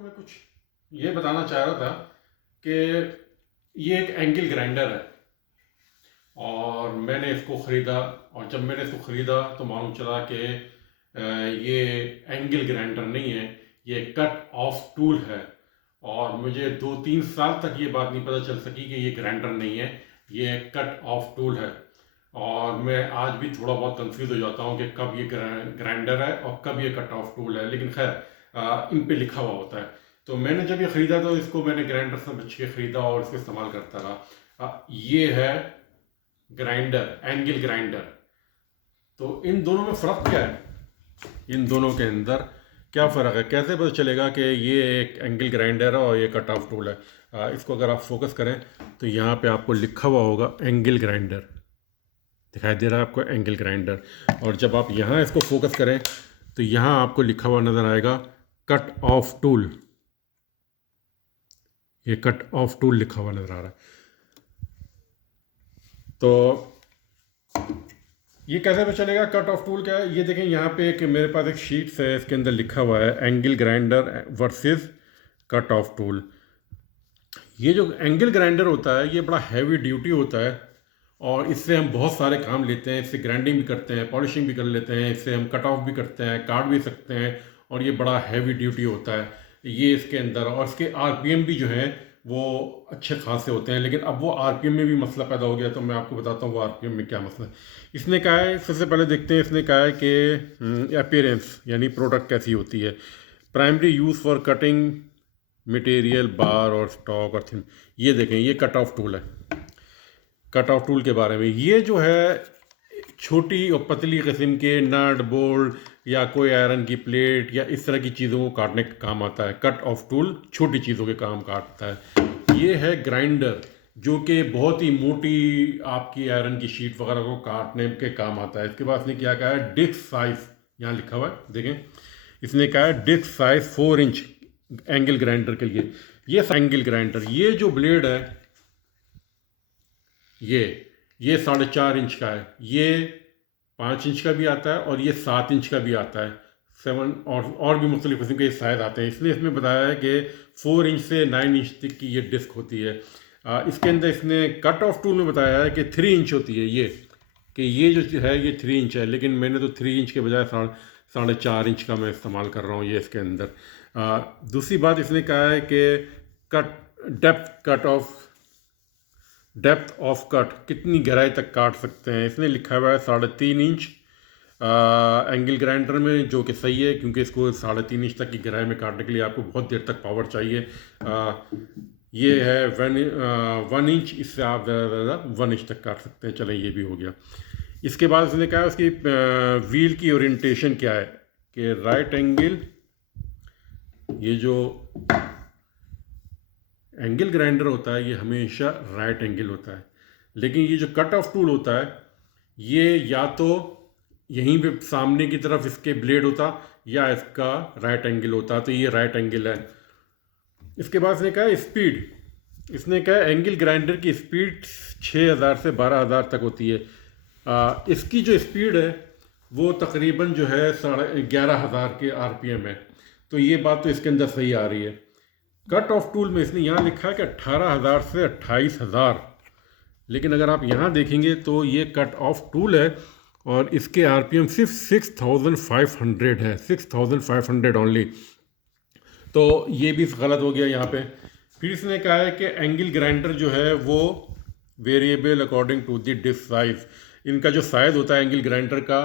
आपको मैं कुछ ये बताना चाह रहा था कि ये एक एंगल ग्राइंडर है और मैंने इसको ख़रीदा। और जब मैंने इसको ख़रीदा तो मालूम चला कि ये एंगल ग्राइंडर नहीं है, ये कट ऑफ टूल है। और मुझे 2-3 साल तक ये बात नहीं पता चल सकी कि ये ग्राइंडर नहीं है, ये कट ऑफ टूल है। और मैं आज भी थोड़ा बहुत कंफ्यूज हो जाता हूँ कि कब ये ग्राइंडर है और कब ये कट ऑफ टूल है, लेकिन खैर इन पे लिखा हुआ होता है। तो मैंने जब ये ख़रीदा तो इसको मैंने ग्राइंडर से बच के ख़रीदा और इसको इस्तेमाल करता रहा। ये है ग्राइंडर, एंगल ग्राइंडर। तो इन दोनों में फ़र्क क्या है? इन दोनों के अंदर क्या फ़र्क है, कैसे पता चलेगा कि ये एक एंगल ग्राइंडर है और ये कट ऑफ टूल है? इसको अगर आप फोकस करें तो यहाँ पे आपको लिखा हुआ होगा एंगल ग्राइंडर, दिखाई दे रहा है आपको एंगल ग्राइंडर। और जब आप यहाँ इसको फोकस करें तो यहाँ आपको लिखा हुआ नज़र आएगा कट ऑफ टूल। ये कट ऑफ टूल लिखा हुआ नज़र आ रहा है। तो ये कैसे पता चलेगा कट ऑफ टूल क्या है? ये देखें, यहाँ पे एक मेरे पास एक शीट्स है, इसके अंदर लिखा हुआ है angle grinder versus cut off tool. ये जो एंगल ग्राइंडर होता है ये बड़ा हैवी ड्यूटी होता है और इससे हम बहुत सारे काम लेते हैं। इससे ग्राइंडिंग भी करते हैं, पॉलिशिंग भी कर लेते हैं, इससे हम कट ऑफ भी करते हैं, काट भी सकते हैं। और ये बड़ा हैवी ड्यूटी होता है ये इसके अंदर। और इसके आरपीएम भी जो है वो अच्छे खासे होते हैं। लेकिन अब वो आरपीएम में भी मसला पैदा हो गया, तो मैं आपको बताता हूँ वो आरपीएम में क्या मसला है। इसने कहा है, सबसे पहले देखते हैं, इसने कहा है कि अपीयरेंस यानी प्रोडक्ट कैसी होती है। Primary use for cutting material bar और स्टॉक और थिन। ये देखें, ये कट ऑफ टूल है। कट ऑफ टूल के बारे में, ये जो है छोटी और पतली किस्म के नट बोल्ट या कोई आयरन की प्लेट या इस तरह की चीज़ों को काटने का काम आता है। कट ऑफ टूल छोटी चीज़ों के काम काटता है। ये है ग्राइंडर जो कि बहुत ही मोटी आपकी आयरन की शीट वगैरह को काटने के काम आता है। इसके बाद इसने क्या कहा है, डिस्क साइज यहाँ लिखा हुआ है, देखें इसने कहा है disc size 4 inch angle grinder के लिए। ये एंगल ग्राइंडर, ये जो ब्लेड है ये 4.5 इंच का है, ये 5 इंच का भी आता है और ये 7 इंच का भी आता है। 7 और भी मुख्तलिफ किस्म के साइज़ आते हैं। इसलिए इसमें बताया है कि 4 इंच से 9 इंच तक की ये डिस्क होती है। इसके अंदर इसने कट ऑफ टूल में बताया है कि 3 इंच होती है ये, कि ये जो है ये 3 इंच है। लेकिन मैंने तो 3 इंच के बजाय 4.5 इंच का मैं इस्तेमाल कर रहा हूँ ये इसके अंदर। दूसरी बात इसने कहा है कि डेप्थ ऑफ कट, कितनी गहराई तक काट सकते हैं। इसने लिखा हुआ है 3.5 इंच एंगल ग्राइंडर में, जो कि सही है क्योंकि इसको 3.5 इंच तक की गहराई में काटने के लिए आपको बहुत देर तक पावर चाहिए। ये है 1 इंच, इससे आप ज़्यादा 1 इंच तक काट सकते हैं। चलें, ये भी हो गया। इसके बाद उसने कहा उसकी व्हील की ओरिएंटेशन क्या है, कि राइट एंगल, ये जो एंगल ग्राइंडर होता है ये हमेशा राइट एंगल होता है। लेकिन ये जो कट ऑफ टूल होता है ये या तो यहीं पे सामने की तरफ इसके ब्लेड होता या इसका राइट एंगल होता, तो ये राइट एंगल है। इसके बाद इसने कहा स्पीड, इसने कहा एंगल ग्राइंडर की स्पीड 6000 से 12000 तक होती है। इसकी जो स्पीड है वो तकरीबन जो है 11,500 के आरपीएम है। तो ये बात तो इसके अंदर सही आ रही है। कट ऑफ टूल में इसने यहाँ लिखा है कि 18,000 से 28,000, लेकिन अगर आप यहाँ देखेंगे तो ये कट ऑफ टूल है और इसके आरपीएम सिर्फ 6500 है, 6500 ओनली। तो ये भी गलत हो गया यहाँ पे। फिर इसने कहा है कि एंगल ग्राइंडर जो है वो variable according to the disc size. इनका जो साइज़ होता है एंगल ग्राइंडर का,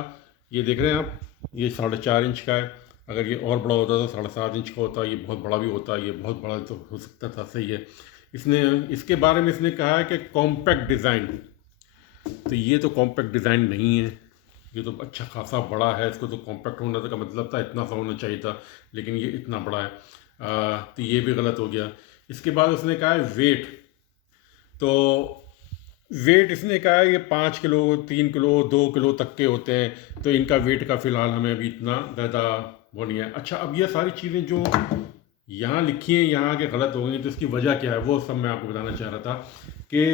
ये देख रहे हैं आप, ये 4.5 इंच का है। अगर ये और बड़ा होता तो 7.5 इंच का होता, ये बहुत बड़ा भी होता, ये बहुत बड़ा तो हो सकता था, सही है। इसने इसके बारे में इसने कहा है कि कॉम्पैक्ट डिज़ाइन। तो ये तो कॉम्पैक्ट डिज़ाइन नहीं है, ये तो अच्छा खासा बड़ा है। इसको तो कॉम्पैक्ट होना का मतलब था इतना सा होना चाहिए था, लेकिन ये इतना बड़ा है। तो ये भी गलत हो गया। इसके बाद उसने कहा है वेट। तो वेट इसने कहा है ये 5 किलो, 3 किलो, 2 किलो तक के होते हैं। तो इनका वेट का फ़िलहाल हमें अभी इतना ज़्यादा वो नहीं है। अच्छा, अब ये सारी चीज़ें जो यहाँ लिखी हैं यहाँ आगे गलत हो गई, तो इसकी वजह क्या है वो सब मैं आपको बताना चाह रहा था। कि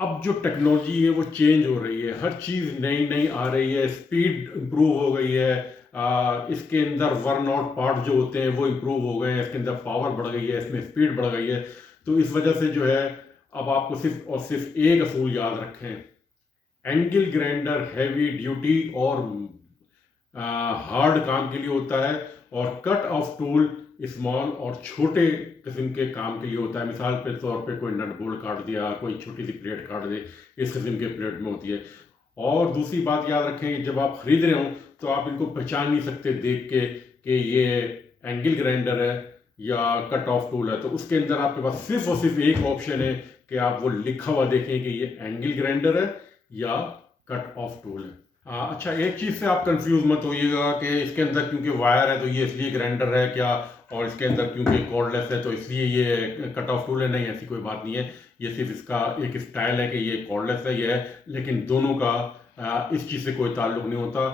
अब जो टेक्नोलॉजी है वो चेंज हो रही है, हर चीज़ नई नई आ रही है, स्पीड इम्प्रूव हो गई है, इसके अंदर वर्न आउट पार्ट जो होते हैं वो इम्प्रूव हो गए हैं, इसके अंदर पावर बढ़ गई है, इसमें स्पीड बढ़ गई है। तो इस वजह से जो है अब आपको सिर्फ और सिर्फ एक असूल याद रखें, एंगल ग्राइंडर हैवी ड्यूटी और हार्ड काम के लिए होता है, और कट ऑफ टूल स्मॉल और छोटे किस्म के काम के लिए होता है। मिसाल के तौर पे कोई नट बोल्ट काट दिया, कोई छोटी सी प्लेट काट दे, इस किस्म के प्लेट में होती है। और दूसरी बात याद रखें, जब आप खरीद रहे हो तो आप इनको पहचान नहीं सकते देख के कि ये एंगल ग्राइंडर है या कट ऑफ टूल है। तो उसके अंदर आपके पास सिर्फ और सिर्फ एक ऑप्शन है कि आप वो लिखा हुआ देखें कि ये एंगल ग्राइंडर है या कट ऑफ टूल है। अच्छा, एक चीज़ से आप कंफ्यूज मत होइएगा कि इसके अंदर क्योंकि वायर है तो ये इसलिए ग्राइंडर है क्या, और इसके अंदर क्योंकि कॉर्डलेस है तो इसलिए ये कट ऑफ टूल है। नहीं, ऐसी कोई बात नहीं है। ये सिर्फ इसका एक स्टाइल है कि ये कॉर्डलेस है, ये है, लेकिन दोनों का इस चीज़ से कोई ताल्लुक नहीं होता।